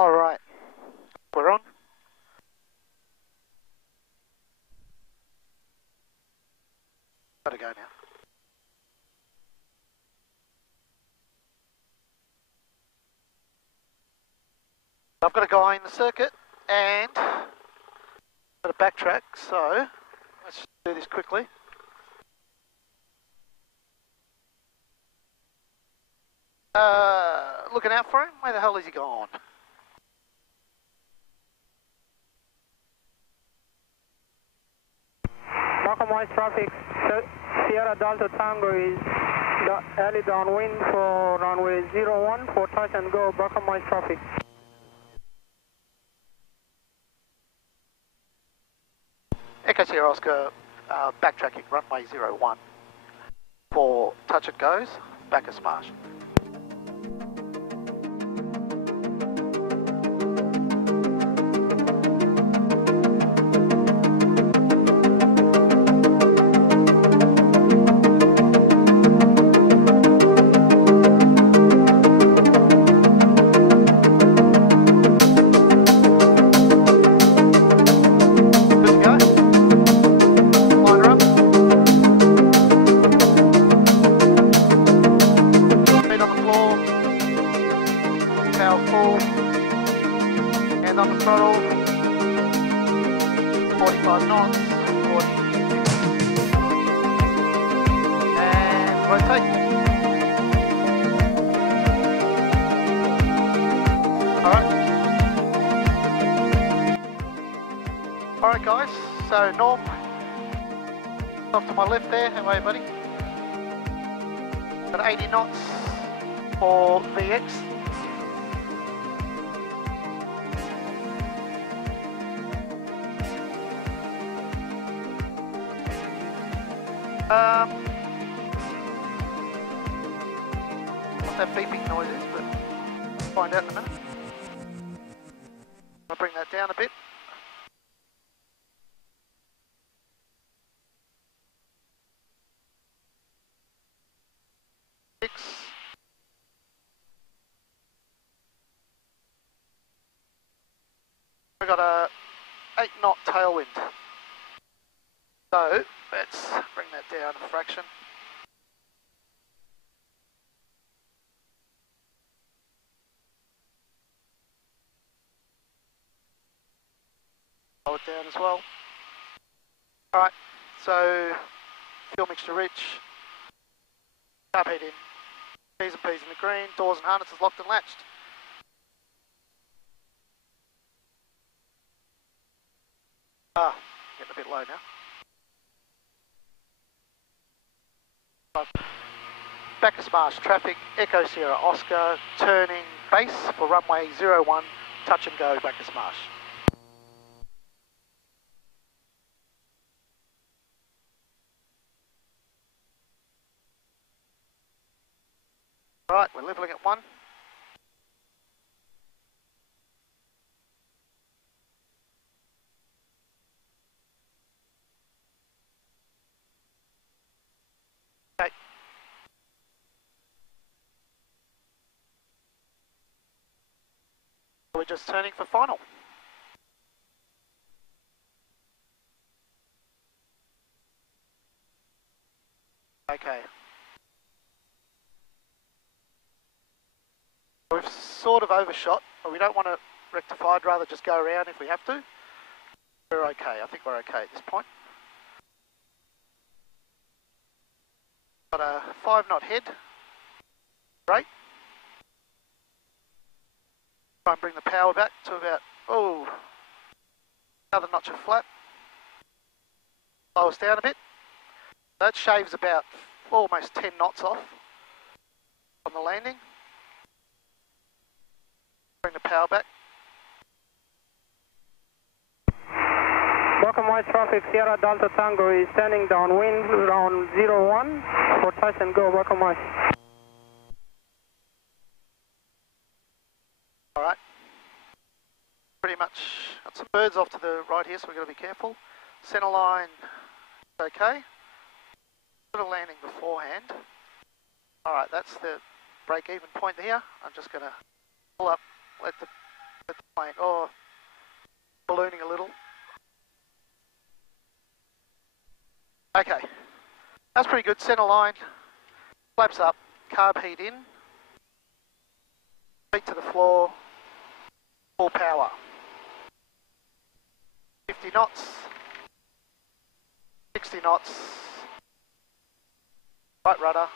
All right, we're on. Gotta go now. I've got a guy in the circuit and I've got to backtrack, so let's just do this quickly. Looking out for him? Where the hell is he gone? Bachhus Marsh traffic, Sierra Delta Tango is early downwind for runway 01 for touch and go, Bachhus Marsh traffic. Echo Sierra Oscar, backtracking runway 01 for touch and goes, Bachhus Marsh. Alright guys, so Naums, off to my left there, how are you buddy? Got 80 knots for VX. What that beeping noise is, but we'll find out in a minute. I'll bring that down a bit. We've got a 8 knot tailwind. So let's bring that down a fraction. Lower it down as well. Alright, so fuel mixture rich. Carb head in. P's and P's in the green, doors and harnesses locked and latched. Getting a bit low now. Bachhus Marsh traffic, Echo Sierra Oscar, turning base for runway 01, touch and go Bachhus Marsh. Alright, we're levelling at 1. Okay. We're just turning for final. Okay. We've sort of overshot, but we don't want to rectify, I'd rather just go around if we have to. We're okay, I think we're okay at this point. Got a 5 knot head, great. Try and bring the power back to about, another notch of flat. Slow us down a bit. That shaves about almost 10 knots off on the landing. Bring the power back. Bachhus Marsh traffic, Sierra Delta Tango is turning downwind around 01 for touch and go, Bachhus Marsh. Alright. Pretty much got some birds off to the right here, so we've got to be careful. Centre line, okay. Put a landing beforehand. Alright, that's the break-even point here. I'm just going to pull up, let the the plane. Oh, ballooning a little. Okay, that's pretty good. Centre line, flaps up, carb heat in, feet to the floor, full power. 50 knots, 60 knots, right rudder.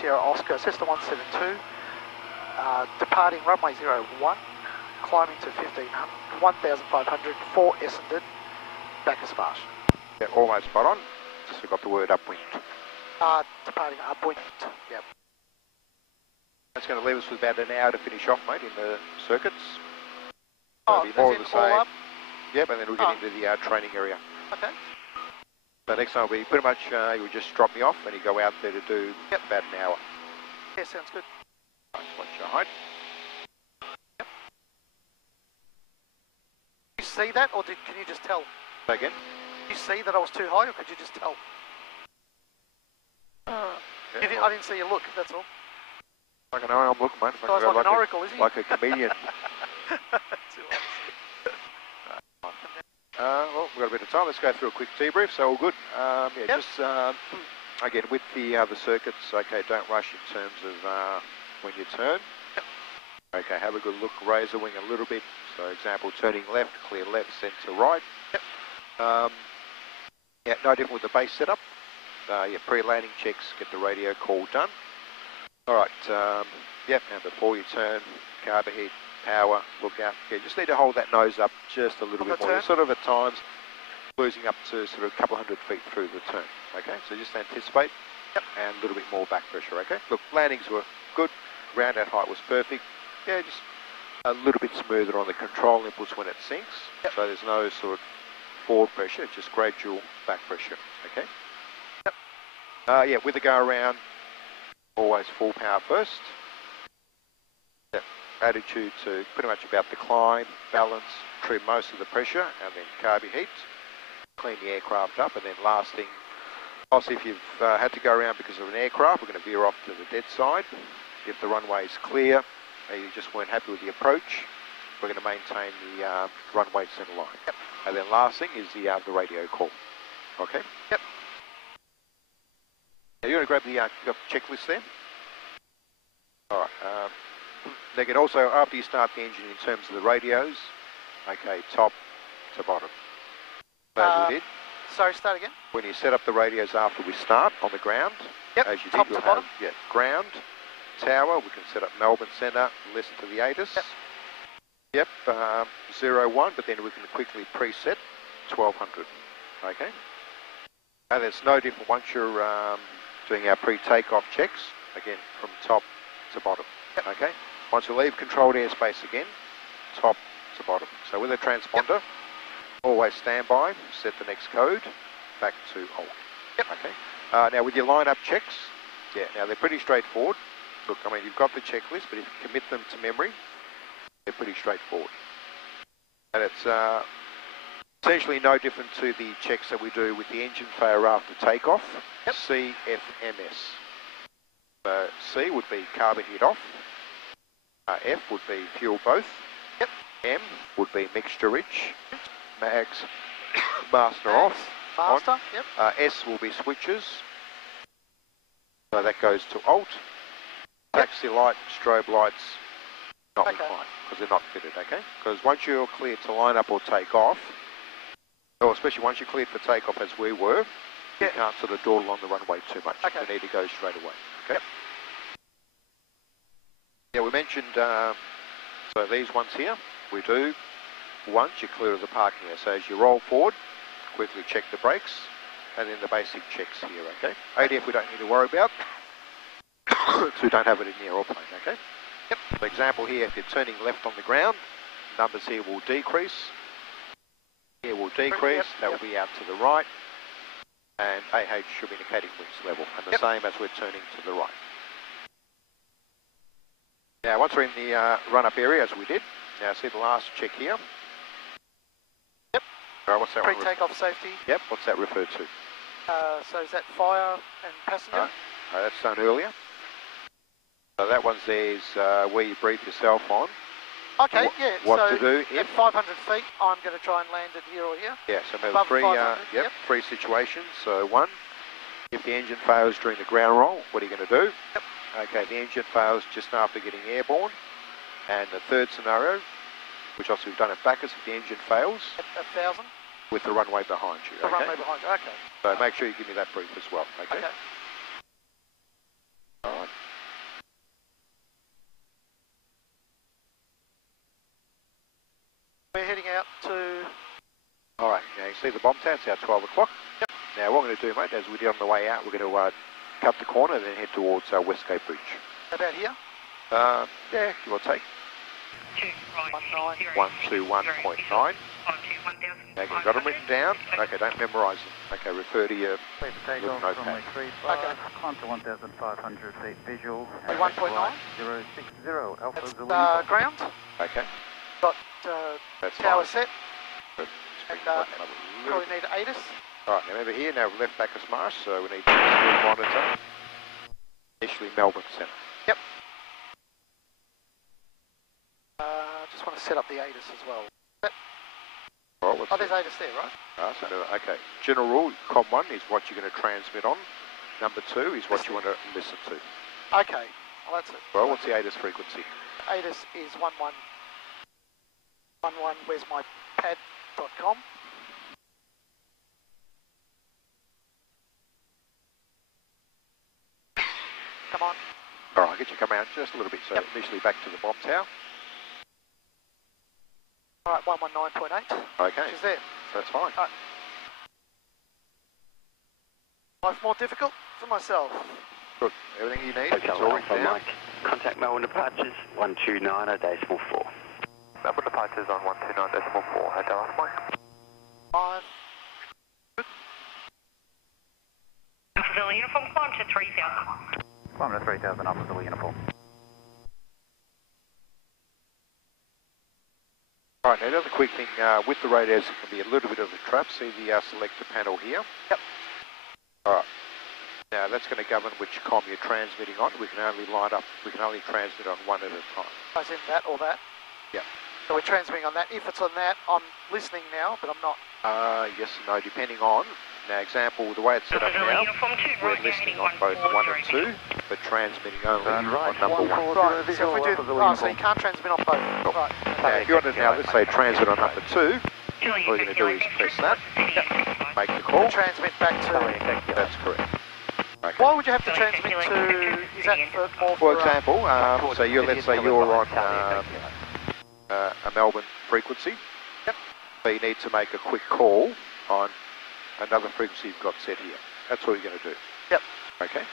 Sierra Oscar, Cessna 172, departing runway 01, climbing to 1,500 for Essendon, Bachhus Marsh. Yeah, almost spot on, just got the word upwind. Departing upwind, yep. That's going to leave us with about an hour to finish off, mate, in the circuits. Oh, be more of the same. All up? Yep, and then we'll get into the training area. Okay. So next time will be pretty much, you would just drop me off and you go out there to do about an hour. Yeah, sounds good. Nice, watch your height. Yep. Did you see that, or can you just tell? Say again? Did you see that I was too high, or could you just tell? Yeah, I didn't see you look, that's all. Like an I'm looking, mate. Guy's like an oracle, isn't he? Like a comedian. Well, we've got a bit of time. Let's go through a quick debrief. So all good. Just again with the circuits. Okay, don't rush in terms of when you turn. Yep. Okay, have a good look. Razor wing a little bit. So example, turning left, clear left, centre right. Yep. Yeah, no different with the base setup. Pre-landing checks, get the radio call done. All right. Yep. And before you turn, carb heat. Power, look out. Yeah, just need to hold that nose up just a little bit more. You're sort of at times losing up to sort of a couple 100 feet through the turn. Okay, so just anticipate and a little bit more back pressure. Okay, look, landings were good. Ground out height was perfect. Yeah, just a little bit smoother on the control inputs when it sinks. Yep. So there's no sort of forward pressure, just gradual back pressure. Okay. Yep. With the go around, always full power first. Attitude to pretty much about the climb, balance, trim most of the pressure, and then carb heat, clean the aircraft up, and then last thing, obviously if you've had to go around because of an aircraft, we're going to veer off to the dead side. If the runway is clear, and you just weren't happy with the approach, we're going to maintain the runway centre line. Yep. And then last thing is the radio call. Okay? Yep. Now you're going to grab the checklist there. All right. They can also, after you start the engine in terms of the radios, okay, top to bottom. As we did. Sorry, start again. When you set up the radios after we start on the ground, as you top did, you'll to bottom. have ground, tower, we can set up Melbourne Centre, listen to the ATIS. Yep, 01, but then we can quickly preset 1200. Okay? And it's no different once you're doing our pre-takeoff checks, again, from top to bottom. Okay? Once we leave controlled airspace again, top to bottom. So with a transponder, always stand by, set the next code, back to alt. Okay? Now with your line-up checks, now they're pretty straightforward. Look, I mean, you've got the checklist, but if you commit them to memory, they're pretty straightforward. And it's essentially no different to the checks that we do with the engine failure after takeoff, CFMS. C would be carb heat off. F would be fuel both. M would be mixture rich. Mags, master off. Master, on. S will be switches. So that goes to alt. Taxi light, strobe lights, not required because they're not fitted, okay? Because once you're cleared to line up or take off, or especially once you're cleared for takeoff as we were, you can't sort of dawdle on the runway too much. You need to go straight away, okay? Yeah, we mentioned, so these ones here, we do once you're clear of the parking area. So as you roll forward, quickly check the brakes, and then the basic checks here, okay? ADF we don't need to worry about, so we don't have it in the aeroplane, okay? For example here, if you're turning left on the ground, numbers here will decrease. Here will decrease, that will be out to the right. and AH should be indicating wings level, and the same as we're turning to the right. Now, once we're in the run-up area, as we did, now see the last check here. Yep. All right, what's that one? Pre-takeoff safety. Yep, what's that referred to? So is that fire and passenger? That's done earlier. So that one's there's where you brief yourself on. Okay, yeah. What so to do at 500 feet, I'm going to try and land it here or here. Yeah, so Above three, 500, three situations. So one, if the engine fails during the ground roll, what are you going to do? Yep. Okay, the engine fails just after getting airborne. And the third scenario, which also we've done at Bachhus, if the engine fails. At 1,000? With the runway behind you. The runway behind you, okay. So make sure you give me that brief as well, okay? Okay. All right. We're heading out to... All right, now you see the bomb tower, it's now 12 o'clock. Yep. Now what we're going to do, mate, as we did on the way out, we're going to cut the corner and then head towards Westgate Bridge. About here? Yeah, give or take. 121.9. Okay, got them written down. Okay, don't memorise them. Okay, refer to your notepad. Okay. Climb to 1,500 feet visual. 1.9? 060 Alpha That's Zulu. ground. Okay. Got That's tower fine. set. Good. And Button up a little probably need ATIS. All right, now remember here, now we've left Bachhus Marsh, so we need to monitor. Initially Melbourne Centre. Yep. Just want to set up the ATIS as well. All right, Oh, there's ATIS there, right? So, okay. General rule, COM1 is what you're going to transmit on. Number 2 is what you want to listen to. Okay, well that's it. Well, what's the ATIS frequency? ATIS is 1111, where's my pad.com. Come on. All right, I'll get you come out just a little bit. So initially back to the bomb tower. All right, 119.8. Okay. Which is there. That's fine. All right. Life more difficult for myself. Good. Everything you need. Hotel It's all Alpha written down. Mike. Contact Melbourne departures 129.4. Melbourne departures on 129.4. Hotel Alpha Mike. 5. Alpha Zulu uniform, climb to 3,000. Climb to 3,000 Alpha Zulu uniform. All right, now another quick thing, with the radios it can be a little bit of a trap. See the selector panel here? Yep. All right. Now that's going to govern which comm you're transmitting on. We can only transmit on one at a time. As in that or that? Yep. So we're transmitting on that. If it's on that, I'm listening now, but I'm not. Yes and no, depending on. Now example, the way it's set up now, we're listening on both 1 and 2, but transmitting only on number 1. Right, so if we do, so you can't transmit on both. Nope. Right. Now if you want to now, let's say transmit on number 2, all you're going to do is press that, make the call. Transmit back to... That's correct. Okay. Why would you have to transmit to... Is that more For example, so let's say you're on a Melbourne frequency. Yep. So you need to make a quick call on another frequency you've got set here. That's all you're going to do. Yep. Okay.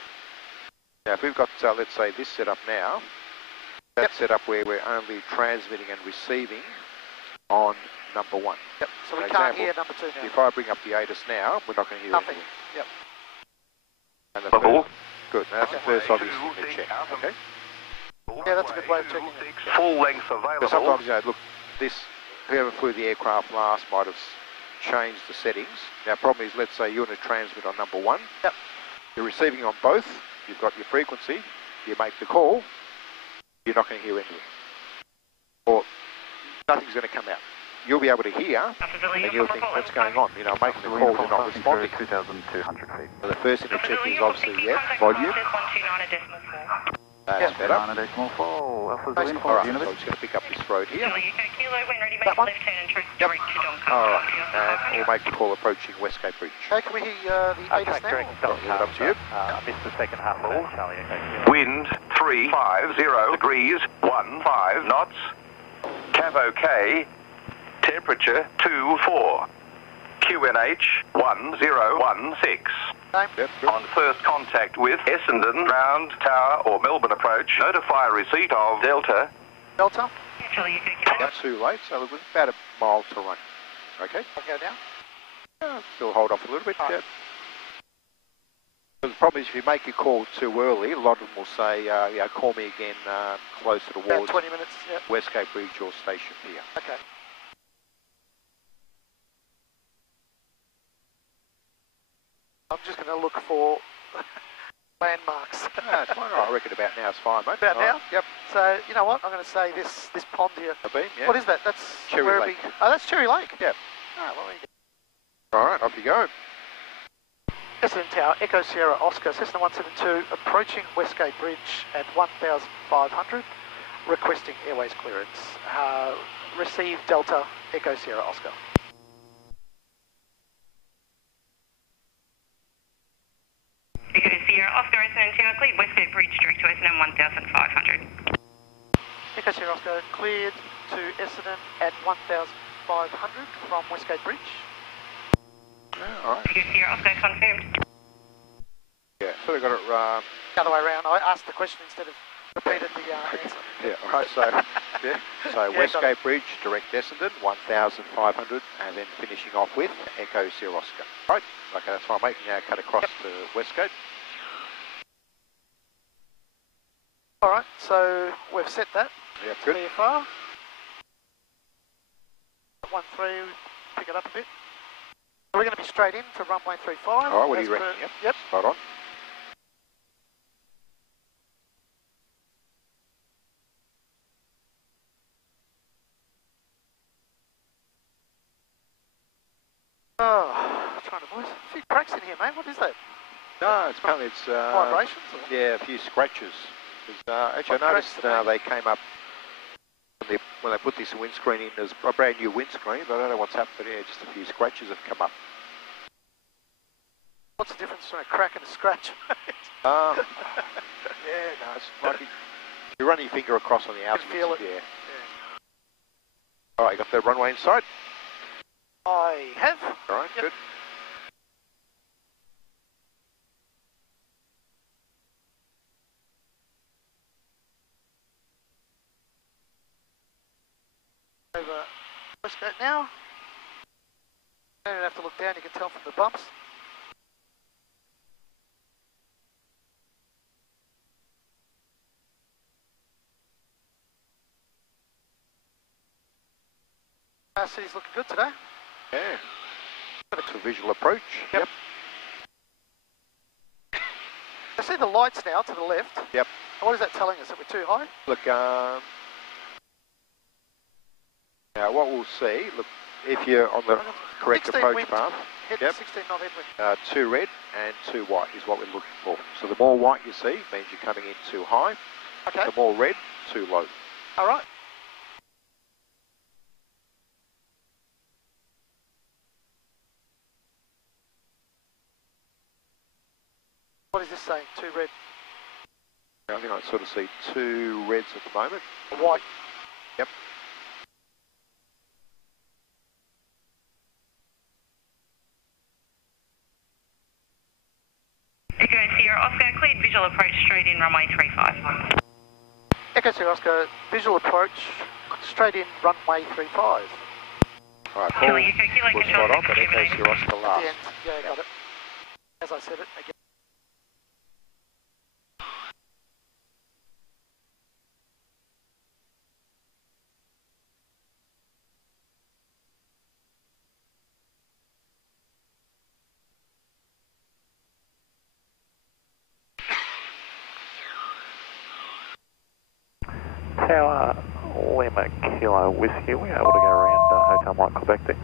Now if we've got, let's say this set up now, that's set up where we're only transmitting and receiving on number 1. Yep. So we For can't example, hear number 2 now. If I bring up the ATIS now, we're not going to hear Nothing. anything. Yep. And the first, good. Now that's the first obvious thing to check. Okay. Yeah, that's a good way of checking it. Full length available. But sometimes, look, whoever flew the aircraft last might have changed the settings. Now, problem is, let's say you want to transmit on number 1. Yep. You're receiving on both. You've got your frequency. You make the call. You're not going to hear anything. Or nothing's going to come out. You'll be able to hear, and you'll think, what's going on? I'm making the call, you're not responding. 2,200 feet. So the first thing to check is obviously, volume. That's better. 9.4, Alpha Zulu uniform. All right, so I'm just going to pick up this road here. That one? Yep. All right, and we'll make the call approaching Westgate Bridge. Okay, can we hear the ATIS now? Leave it up to you. I missed the second half of that, Charlie. Wind 350 degrees, 15 knots. Cav OK, temperature 24. QNH 1016. Yep, good. On first contact with Essendon, ground, tower or Melbourne approach, notify receipt of Delta. Delta? Not too late, so we've about a mile to run. Okay? I'll go down. Still hold off a little bit. Right. Yep. But the problem is if you make your call too early, a lot of them will say, call me again closer About towards 20 minutes, yep. Westgate Bridge or Station Pier. Okay. I'm just going to look for landmarks. It's fine. I reckon about now is fine, mate. About now? Yep. So, you know what? I'm going to say this pond here. A beam, yeah. What is that? That's Cherry Lake. Oh, that's Cherry Lake? Yep. Oh, well, there you go. All right, off you go. Essendon Tower, Echo Sierra Oscar, Cessna 172, approaching Westgate Bridge at 1,500, requesting airways clearance. Receive Delta, Echo Sierra Oscar. Echo Sierra Oscar, Essendon Tower, cleared Westgate Bridge, direct to Essendon 1,500. Echo Sierra Oscar, cleared to Essendon at 1,500 from Westgate Bridge. All right. Echo Sierra Oscar, confirmed. Yeah, sort of got it. The other way around, I asked the question instead of repeated the answer. Yeah, all right, so, so Yeah, Westgate Bridge, direct Essendon, 1,500, and then finishing off with Echo Sierra Oscar. Right, okay, that's fine, mate. Now cut across to Westgate. All right, so we've set that. Yeah, good. VFR. 1-3, pick it up a bit. We're going to be straight in for runway 35. All right, what do you reckon? Yep. Spot on. Oh, trying to voice. A few cracks in here, mate. What is that? No, it's apparently it's Vibrations? Or? yeah, a few scratches. Actually, I noticed they came up when they put this windscreen in as a brand new windscreen, but I don't know what's happened. But yeah, just a few scratches have come up. What's the difference between a crack and a scratch? Yeah, no, it's like you run your finger across on the outside. Feel it. Yeah. All right, you got the runway inside. I have. All right, Yep. good. Over Westgate now. You don't have to look down, you can tell from the bumps. City's looking good today. Yeah. It's a visual approach. Yep. I see the lights now to the left. Yep. What is that telling us? That we're too high? Look, now what we'll see, look, if you're on the correct approach wind, path, head yep. 16 knot headwind. 2 red and 2 white is what we're looking for. So the more white you see means you're coming in too high. Okay. The more red, too low. All right. What is this saying? 2 red. I think I sort of see 2 reds at the moment. White. Yep. Echo Sierra Oscar, cleared visual approach straight in runway 35. Echo Sierra Oscar, visual approach, straight in runway 35. All right, Kilo Paul Echo, Kilo was Control, spot on, but Echo Sierra Oscar At last. the end. Yeah, got it. As I said it again. Tower Lima Kilo Whiskey, we're able to go around Hotel Mike Quebec there.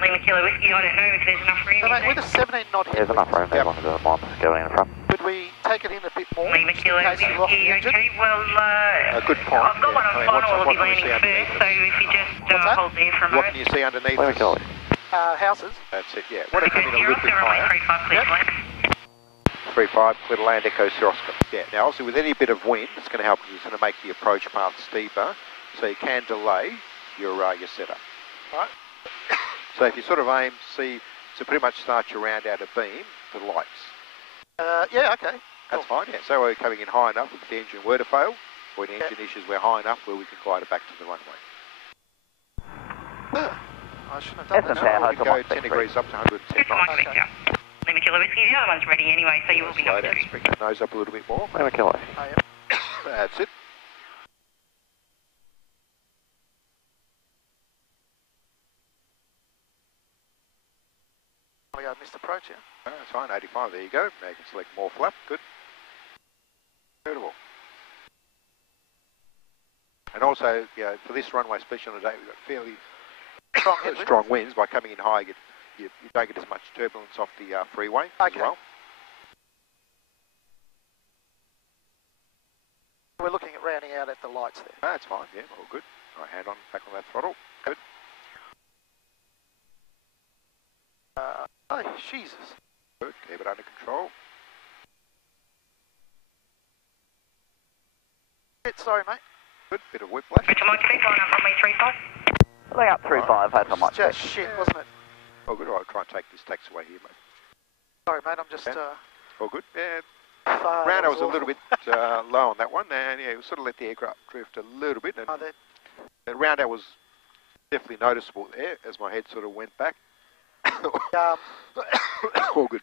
Lima Kilo Whiskey, I don't know if there's enough room So, in mate, there. with a 17 knot There's enough room there, one of the miners going in front. Could we take it in a bit more? Lima just Kilo in case you lost the Whiskey, engine? okay, well, good point. I've got one on I mean, final, what we'll be can we landing see underneath first, so if you just that? hold there for a What moment. can you see underneath Lima us? Kilo. Houses. That's it, yeah. What if Echo coming a Sierra little bit Oscar, runway higher? 35, clear to land. 3-5, clear to land, Echo Sierra Oscar. Yeah, now obviously with any bit of wind, it's going to help because it's going to make the approach path steeper, so you can delay your setup. Right. So if you sort of aim, see, to pretty much start your round out of beam to the lights. Yeah, okay. That's fine, yeah. So we're coming in high enough if the engine were to fail, or the engine issues, we're high enough where we can glide it back to the runway. I shouldn't have done Essendon that. Tower, We can go 10 degrees up to 110 Just one knots. Quebec Tower. Lima Kilo Whiskey, the other one's ready anyway, so you will be Slow number down, 2. bring that nose up a little bit more. Lima Kilo. Oh, yep. That's it. We go missed approach, yeah. That's fine, 85, there you go. Now you can select more flap, good. Beautiful. And also, for this runway, especially on the day, we've got fairly strong winds. By coming in high, you don't get as much turbulence off the freeway as well. We're looking at rounding out at the lights there. That's fine, yeah, all good. Right, hand on, back on that throttle, good. Oh, Jesus. Good, keep it under control. Sorry, mate. Good, bit of whiplash. Hotel Mike Quebec, line up runway 35. Lay up 35, Hotel Mike. Just shit, wasn't it? Oh, good, I'll try and take this taxi away here, mate. Sorry, mate, I'm just... All good, yeah. Rounder Was a little bit low on that one, and we sort of let the aircraft drift a little bit. And the roundout was definitely noticeable there as my head sort of went back. All good.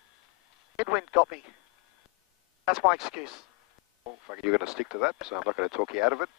Headwind got me. That's my excuse. Oh, fuck it, you're going to stick to that, so I'm not going to talk you out of it.